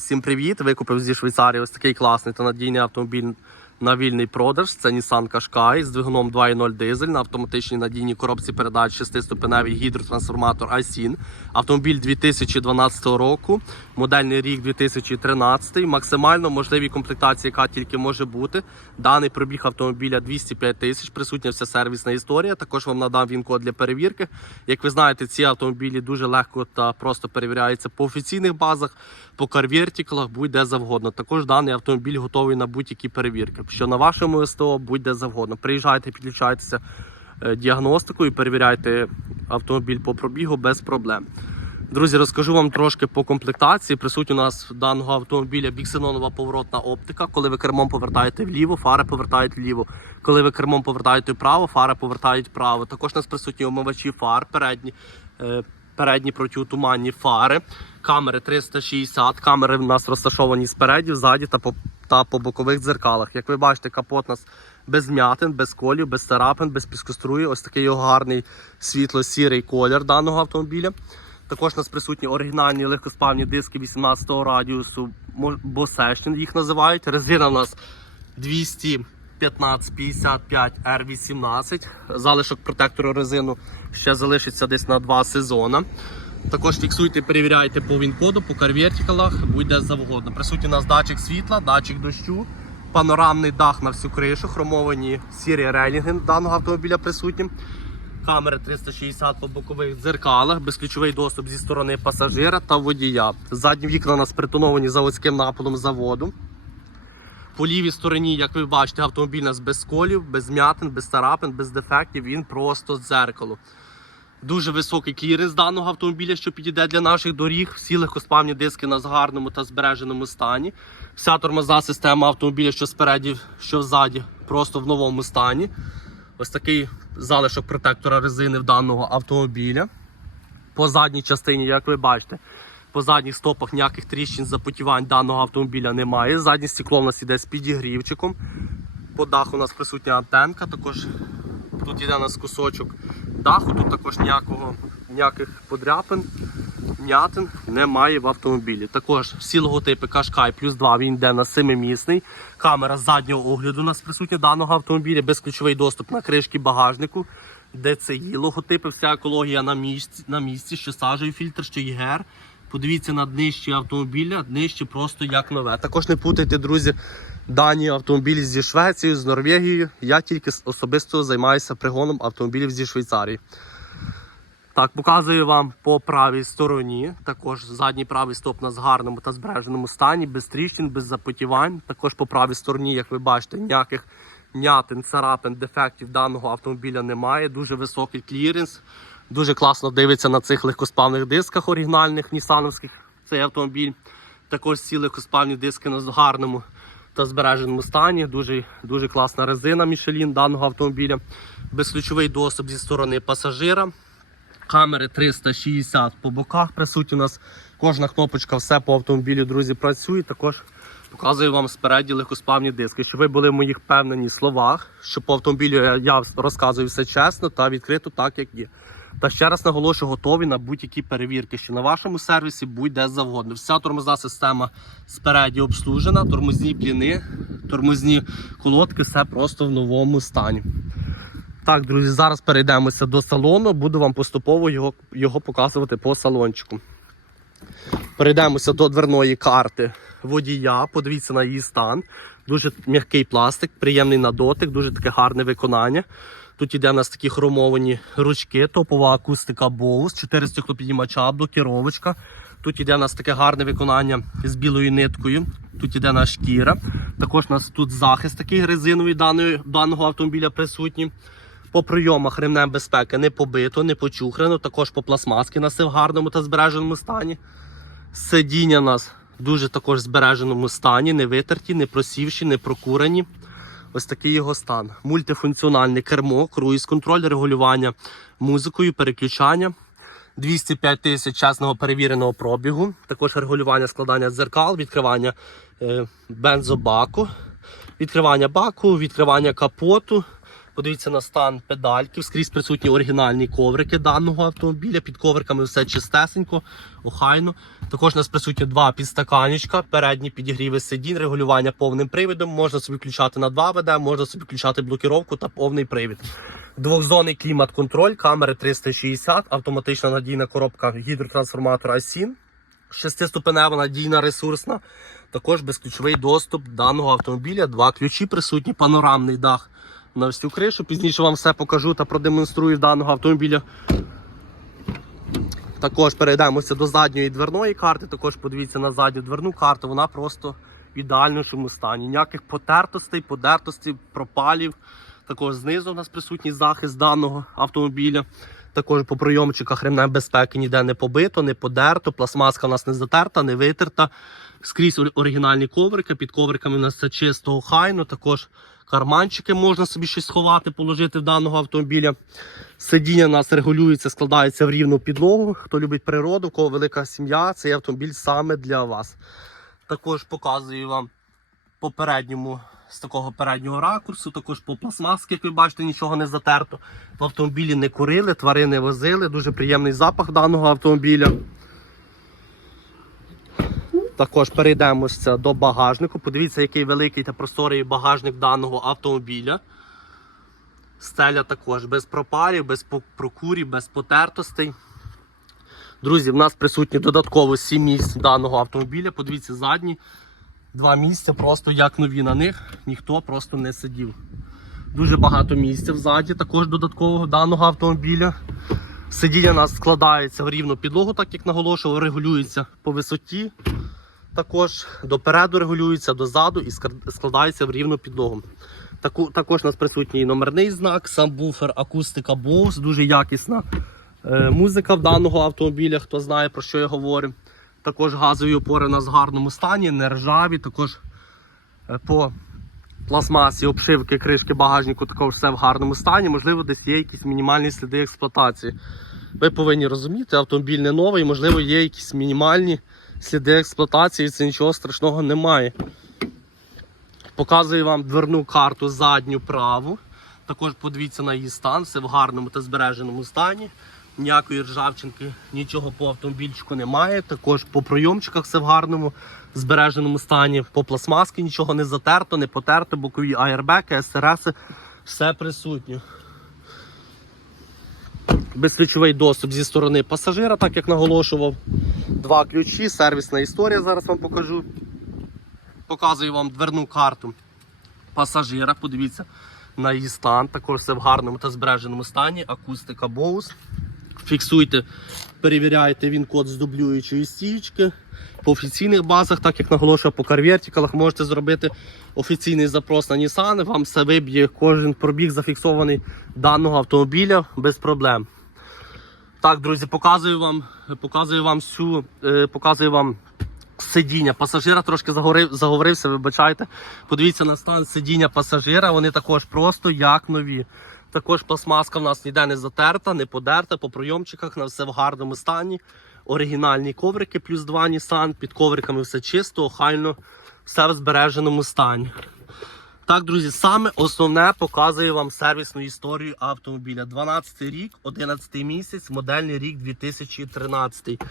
Всім привіт! Викупив зі Швейцарії ось такий класний та надійний автомобіль на вільний продаж. Це Nissan Qashqai з двигуном 2.0 дизель на автоматичній надійній коробці передач 6-ступеневий гідротрансформатор iSIN. Автомобіль 2012 року, модельний рік 2013, максимально можливі комплектації, яка тільки може бути. Даний пробіг автомобіля 205 тисяч, присутня вся сервісна історія. Також вам надам він код для перевірки. Як ви знаєте, ці автомобілі дуже легко та просто перевіряються по офіційних базах, по карвертикалах, будь-де завгодно. Також даний автомобіль готовий на будь-які перевірки. Що на вашому СТО будь-де завгодно. Приїжджайте, підключайтеся е, діагностикою, перевіряйте автомобіль по пробігу без проблем. Друзі, розкажу вам трошки по комплектації. Присутня у нас даного автомобіля біксенонова поворотна оптика. Коли ви кермом повертаєте вліво, фари повертають вліво. Коли ви кермом повертаєте вправо, фари повертають вправо. Також у нас присутні омивачі фар, передні, е, передні протиутуманні фари, камери 360, камери в нас розташовані спереді, ззаді та по, та по бокових дзеркалах. Як ви бачите, капот у нас без м'ятин, без колів, без царапин, без піскоструї. Ось такий його гарний світло-сірий колір даного автомобіля. Також у нас присутні оригінальні легкоспавні диски 18-го радіусу, Bosession їх називають. Резина у нас 215-55 R18. Залишок протектору резину ще залишиться десь на 2 сезона. Також фіксуйте, перевіряйте по він-коду, по карвертикалах, будь-де завгодно. Присутній у нас датчик світла, датчик дощу, панорамний дах на всю кришу, хромовані сірі рейлінги даного автомобіля присутні. Камери 360 по бокових дзеркалах, безключовий доступ зі сторони пасажира та водія. Задні вікна у нас притоновані заводським напилом заводу. По лівій стороні, як ви бачите, автомобіль у нас без колів, без м'ятин, без царапин, без дефектів. Він просто дзеркало. Дуже високий кліренс даного автомобіля, що підійде для наших доріг. Всі легкоспавні диски на гарному та збереженому стані. Вся тормозна система автомобіля, що спереді, що ззаді, просто в новому стані. Ось такий залишок протектора резини в даного автомобіля. По задній частині, як ви бачите, по задніх стопах ніяких тріщин запотівань даного автомобіля немає. Заднє стекло у нас іде з підігрівчиком. По даху у нас присутня антенка. Також тут йде у нас кусочок даху, тут також ніякого, ніяких подряпин, м'ятин немає в автомобілі. Також всі логотипи Qashqai плюс 2 він йде на 7-місний. Камера заднього огляду у нас присутня даного автомобіля, безключовий доступ на кришки багажнику. DCI, логотипи, вся екологія на місці, на місці, що сажею фільтр, що ЄГР. Подивіться на днище автомобіля, днище просто як нове. Також не путайте, друзі, дані автомобілі зі Швецією, з Норвегією. Я тільки особисто займаюся пригоном автомобілів зі Швейцарії. Так, показую вам по правій стороні. Також задній правий стоп на гарному та збереженому стані, без тріщин, без запотівань. Також по правій стороні, як ви бачите, ніяких м'ятин, царапин, дефектів даного автомобіля немає. Дуже високий кліренс. Дуже класно дивиться на цих легкоспавних дисках оригінальних нісановських цей автомобіль. Також ці легкоспавні диски на гарному та збереженому стані. Дуже, дуже класна резина Michelin даного автомобіля. Безключовий доступ зі сторони пасажира. Камери 360 по боках присутні у нас. Кожна кнопочка, все по автомобілю, друзі, працює. Також показую вам спереді легкоспавні диски, щоб ви були в моїх впевнені словах, що по автомобілю я розказую все чесно та відкрито, так як є. Та ще раз наголошую, готові на будь-які перевірки, що на вашому сервісі будь-де завгодно. Вся тормозна система спереді обслужена, тормозні пліни, тормозні колодки, все просто в новому стані. Так, друзі, зараз перейдемося до салону, буду вам поступово його, його показувати по салончику. Перейдемося до дверної карти водія, подивіться на її стан. Дуже м'який пластик, приємний на дотик, дуже таке гарне виконання. Тут іде у нас такі хромовані ручки, топова акустика Bose, 4 стеклопідіймача, блокіровочка. Тут іде у нас таке гарне виконання з білою ниткою. Тут іде наша шкіра. Також у нас тут захист такий резиновий даного автомобіля присутній. По прийомах ремнем безпеки не побито, не почухрено. Також по пластмаски нас в гарному та збереженому стані. Сидіння нас в дуже також збереженому стані, не витерті, не просівші, не прокурені. Ось такий його стан. Мультифункціональне кермо, круїз-контроль, регулювання музикою, переключання. 205 тисяч чесного перевіреного пробігу. Також регулювання складання дзеркал, відкривання е, бензобаку, відкривання баку, відкривання капоту. Подивіться на стан педальків, скрізь присутні оригінальні коврики даного автомобіля. Під ковриками все чистесенько, охайно. Також у нас присутні два підстаканечка, передні підігріви сидінь, регулювання повним привідом. Можна собі включати на 2 ВД, можна собі включати блокіровку та повний привід. Двохзонний клімат-контроль, камери 360, автоматична надійна коробка гідротрансформатора Асін. Шестиступенева надійна ресурсна. Також безключовий доступ даного автомобіля. Два ключі присутні, панорамний дах на всю кришу. Пізніше вам все покажу та продемонструю даного автомобіля. Також перейдемося до задньої дверної карти. Також подивіться на задню дверну карту. Вона просто в ідеальнішому стані. Ніяких потертостей, подертостей, пропалів. Також знизу у нас присутній захист даного автомобіля. Також по прийомчиках ремнем безпеки ніде не побито, не подерто. Пластмаска у нас не затерта, не витерта. Скрізь оригінальні коврики. Під ковриками у нас все чисто охайно. Також карманчики можна собі щось сховати, положити в даного автомобіля. Сидіння у нас регулюється, складається в рівну підлогу. Хто любить природу, у кого велика сім'я, цей автомобіль саме для вас. Також показую вам попередньому з такого переднього ракурсу, також по пластмаски, як ви бачите, нічого не затерто. В автомобілі не курили, тварини возили. Дуже приємний запах даного автомобіля. Також перейдемося до багажнику. Подивіться, який великий та просторий багажник даного автомобіля. Стеля також без пропарів, без прокурів, без потертостей. Друзі, в нас присутні додатково 7 місць даного автомобіля. Подивіться задні. Два місця просто як нові на них, ніхто просто не сидів. Дуже багато місця взаді, також додаткового даного автомобіля. Сидіння у нас складається в рівну підлогу, так як наголошував, регулюється по висоті. Також допереду регулюється, дозаду і складається в рівну підлогу. Також у нас присутній номерний знак, сам буфер, акустика Bose, дуже якісна е, музика в даного автомобіля, хто знає про що я говорю. Також газові опори у нас в гарному стані, не ржаві, також е, по пластмасі, обшивки, кришки багажнику також все в гарному стані. Можливо, десь є якісь мінімальні сліди експлуатації. Ви повинні розуміти, автомобіль не новий, можливо, є якісь мінімальні сліди експлуатації, це нічого страшного немає. Показую вам дверну карту задню праву. Також подивіться на її стан, все в гарному та збереженому стані. Ніякої ржавчинки, нічого по автомобільчику немає. Також по пройомчиках все в гарному збереженому стані. По пластмаски нічого не затерто, не потерто, бокові аербеки, СРС, все присутнє. Безключовий доступ зі сторони пасажира, так як наголошував. Два ключі, сервісна історія. Зараз вам покажу. Показую вам дверну карту пасажира. Подивіться на її стан. Також все в гарному та збереженому стані. Акустика Bose. Фіксуйте, перевіряйте він код з дублюючої стічки. По офіційних базах, так як наголошую, по карвертикалах можете зробити офіційний запрос на Nissan. Вам все виб'є кожен пробіг зафіксований даного автомобіля без проблем. Так, друзі, показую вам, показую вам всю, е, показую вам сидіння пасажира. Трошки заговорив, заговорився, вибачайте. Подивіться на стан сидіння пасажира. Вони також просто як нові. Також пластмаска в нас ніде не затерта, не подерта, по пройомчиках на все в гарному стані. Оригінальні коврики, плюс два Nissan, під ковриками все чисто, охайно, все в збереженому стані. Так, друзі, саме основне показую вам сервісну історію автомобіля. 12 рік, 11 місяць, модельний рік 2013.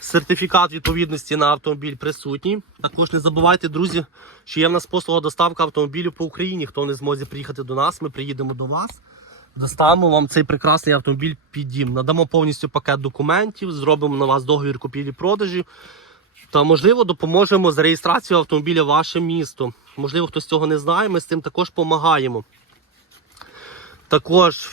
Сертифікат відповідності на автомобіль присутній. Також не забувайте, друзі, що є в нас послуга доставка автомобілів по Україні. Хто не зможе приїхати до нас, ми приїдемо до вас. Доставимо вам цей прекрасний автомобіль під дім. Надамо повністю пакет документів, зробимо на вас договір купівлі-продажі. Та можливо допоможемо з реєстрацією автомобіля ваше місто. Можливо, хтось цього не знає, ми з цим також допомагаємо. Також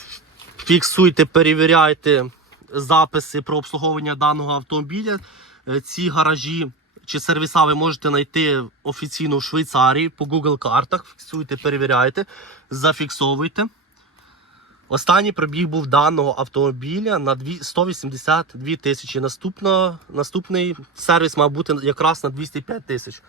фіксуйте, перевіряйте записи про обслуговування даного автомобіля. Е, Ці гаражі чи сервіса ви можете знайти офіційно в Швейцарії по Google картах. Фіксуйте, перевіряйте, зафіксовуйте. Останній пробіг був даного автомобіля на 182 тисячі. Наступний сервіс мав бути якраз на 205 тисяч.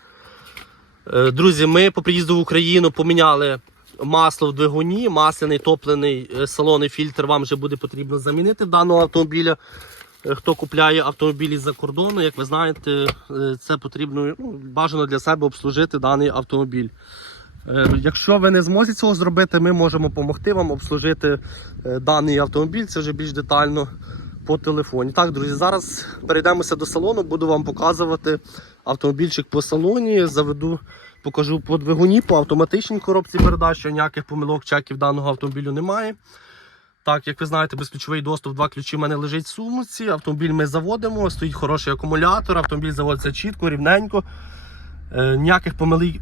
Е, Друзі, ми по приїзду в Україну поміняли масло в двигуні, масляний топлений е, салонний фільтр вам вже буде потрібно замінити в даного автомобіля. Е, Хто купляє автомобілі з-за кордону, як ви знаєте, це потрібно ну, бажано для себе обслужити даний автомобіль. Е, Якщо ви не зможете цього зробити, ми можемо допомогти вам обслужити е, даний автомобіль. Це вже більш детально по телефоні. Так, друзі, зараз перейдемося до салону, буду вам показувати автомобільчик по салоні. Заведу, покажу по двигуні, по автоматичній коробці передач, ніяких помилок, чеків даного автомобілю немає. Так, як ви знаєте, безключовий доступ, два ключі в мене лежить в сумці. Автомобіль ми заводимо, стоїть хороший акумулятор, автомобіль заводиться чітко, рівненько. Е, ніяких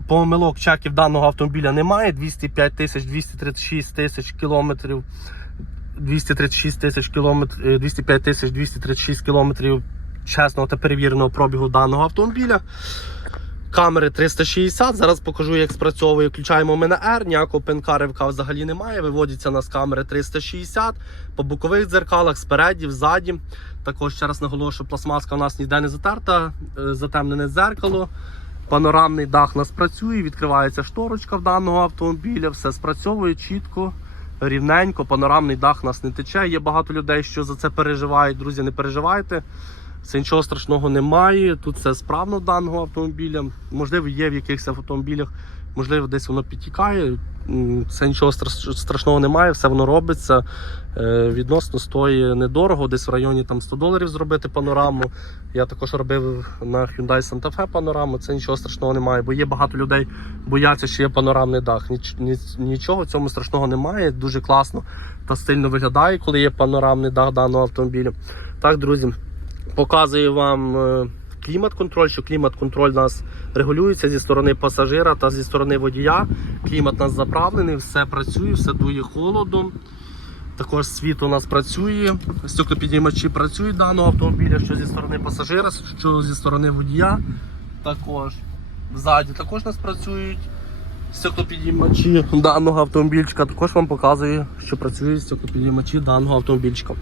помилок чеків даного автомобіля немає. 205 тисяч 236 тисяч кілометрів. 236 тисяч кілометрів, 205 тисяч 236 кілометрів чесного та перевіреного пробігу даного автомобіля. Камери 360. Зараз покажу, як спрацьовує. Включаємо ми на R, ніякого пенка ривка взагалі немає. Виводяться нас камери 360 по бокових дзеркалах, спереді, взаді. Також ще раз наголошую, пластмаска у нас ніде не затерта, е, затемнене дзеркало. Панорамний дах у нас працює, відкривається шторочка в даного автомобіля, все спрацьовує чітко, рівненько, панорамний дах у нас не тече. Є багато людей, що за це переживають. Друзі, не переживайте. Це нічого страшного немає. Тут все справно в даного автомобіля. Можливо, є в якихось автомобілях, можливо, десь воно підтікає. Це нічого страшного немає, все воно робиться. Е, Відносно стоїть недорого, десь в районі там 100 доларів зробити панораму. Я також робив на Hyundai Santa Fe панораму. Це нічого страшного немає, бо є багато людей бояться, що є панорамний дах. Нічого цьому страшного немає. Дуже класно та стильно виглядає, коли є панорамний дах даного автомобіля. Так, друзі, показую вам е, клімат-контроль, що клімат-контроль нас регулюється зі сторони пасажира та зі сторони водія. Клімат нас заправлений, все працює, все дує холодом. Також світ у нас працює, стеклопідіймачі працюють даного автомобіля, що зі сторони пасажира, що зі сторони водія. Також ззаді також нас працюють стеклопідіймачі даного автомобільчика. Також вам показую, що працюють стеклопідіймачі даного автомобільчика.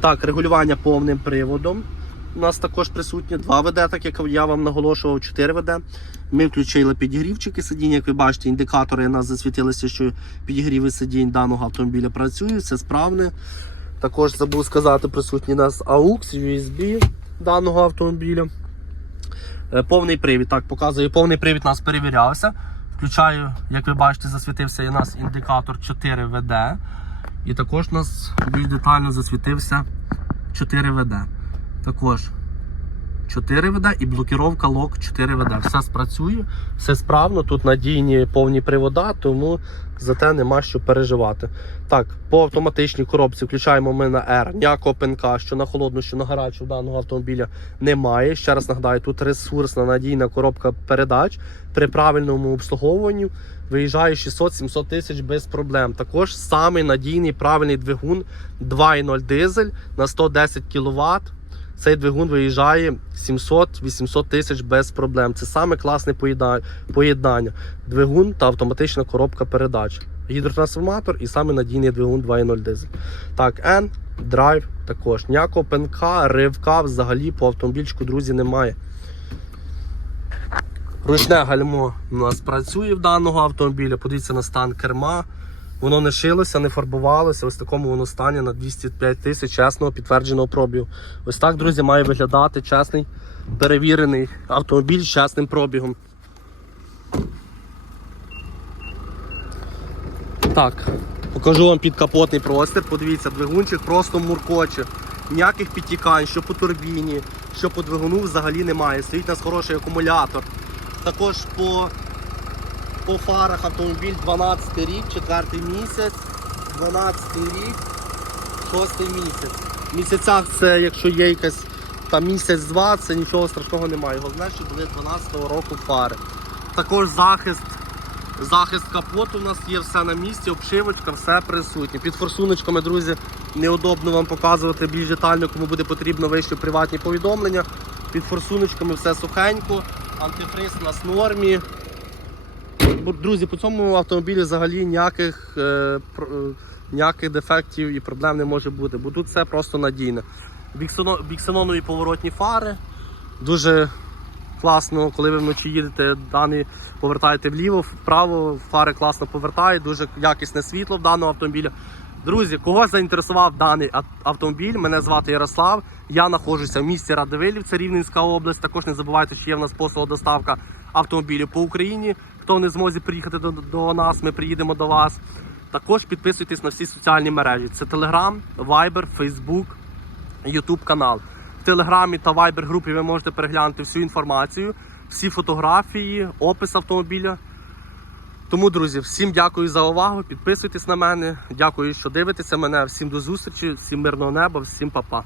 Так, регулювання повним приводом. У нас також присутні два ВД, так як я вам наголошував, 4 ВД. Ми включили підігрівчики сидінь. Як ви бачите, індикатори нас засвітилися, що підігріви сидінь даного автомобіля працюють, все справне. Також забув сказати, присутній у нас AUX, USB даного автомобіля. Е, Повний привід. Так, показує, повний привід у нас перевірявся. Включаю, як ви бачите, засвітився у нас індикатор 4 ВД. І також у нас більш детально засвітився 4 ВД. Також 4 ВД і блокіровка лок 4 ВД. Все спрацює, все справно, тут надійні повні привода, тому за те нема що переживати. Так, по автоматичній коробці включаємо ми на R. Ніякого пинка, що на холодну, що на гарячу даного автомобіля немає. Ще раз нагадаю, тут ресурсна надійна коробка передач при правильному обслуговуванні. Виїжджає 600-700 тисяч без проблем. Також самий надійний правильний двигун 2.0 дизель на 110 кВт. Цей двигун виїжджає 700-800 тисяч без проблем. Це саме класне поєднання. Двигун та автоматична коробка передач. Гідротрансформатор і саме надійний двигун 2.0 дизель. Так, N, драйв також. Ніякого пенка, ривка взагалі по автомобільчику, друзі, немає. Ручне гальмо у нас працює в даного автомобіля. Подивіться на стан керма. Воно не шилося, не фарбувалося. Ось такому воно стані на 205 тисяч чесного підтвердженого пробігу. Ось так, друзі, має виглядати чесний, перевірений автомобіль з чесним пробігом. Так, покажу вам підкапотний простір. Подивіться, двигунчик просто муркоче. Ніяких підтікань, що по турбіні, що по двигуну взагалі немає. Стоїть у нас хороший акумулятор. Також по по фарах автомобіль 12 рік, 4 місяць, 12 рік, 6 місяць. В місяцях це, якщо є якась там місяць-два, це нічого страшного немає. Головне, що були 12-го року фари. Також захист. Захист капоту у нас є все на місці, обшивочка, все присутнє. Під форсуночками, друзі, неудобно вам показувати більш детально, кому буде потрібно вище приватні повідомлення. Під форсуночками все сухенько, антифриз у нас в нормі. Друзі, по цьому автомобілі взагалі ніяких, е, е, ніяких дефектів і проблем не може бути, бо тут все просто надійне. Біксено, біксенонові поворотні фари. Дуже класно, коли ви вночі їдете, дані повертаєте вліво, вправо, фари класно повертають, дуже якісне світло в даного автомобіля. Друзі, кого заінтересував даний автомобіль, мене звати Ярослав. Я знаходжуся в місті Радивилів, це Рівненська область. Також не забувайте, що є в нас послуга доставка автомобілів по Україні. Хто не змозі приїхати до, до нас, ми приїдемо до вас. Також підписуйтесь на всі соціальні мережі. Це Telegram, Viber, Facebook, YouTube канал. В Телеграмі та Viber групі ви можете переглянути всю інформацію, всі фотографії, опис автомобіля. Тому, друзі, всім дякую за увагу. Підписуйтесь на мене. Дякую, що дивитеся мене. Всім до зустрічі, всім мирного неба, всім па-па.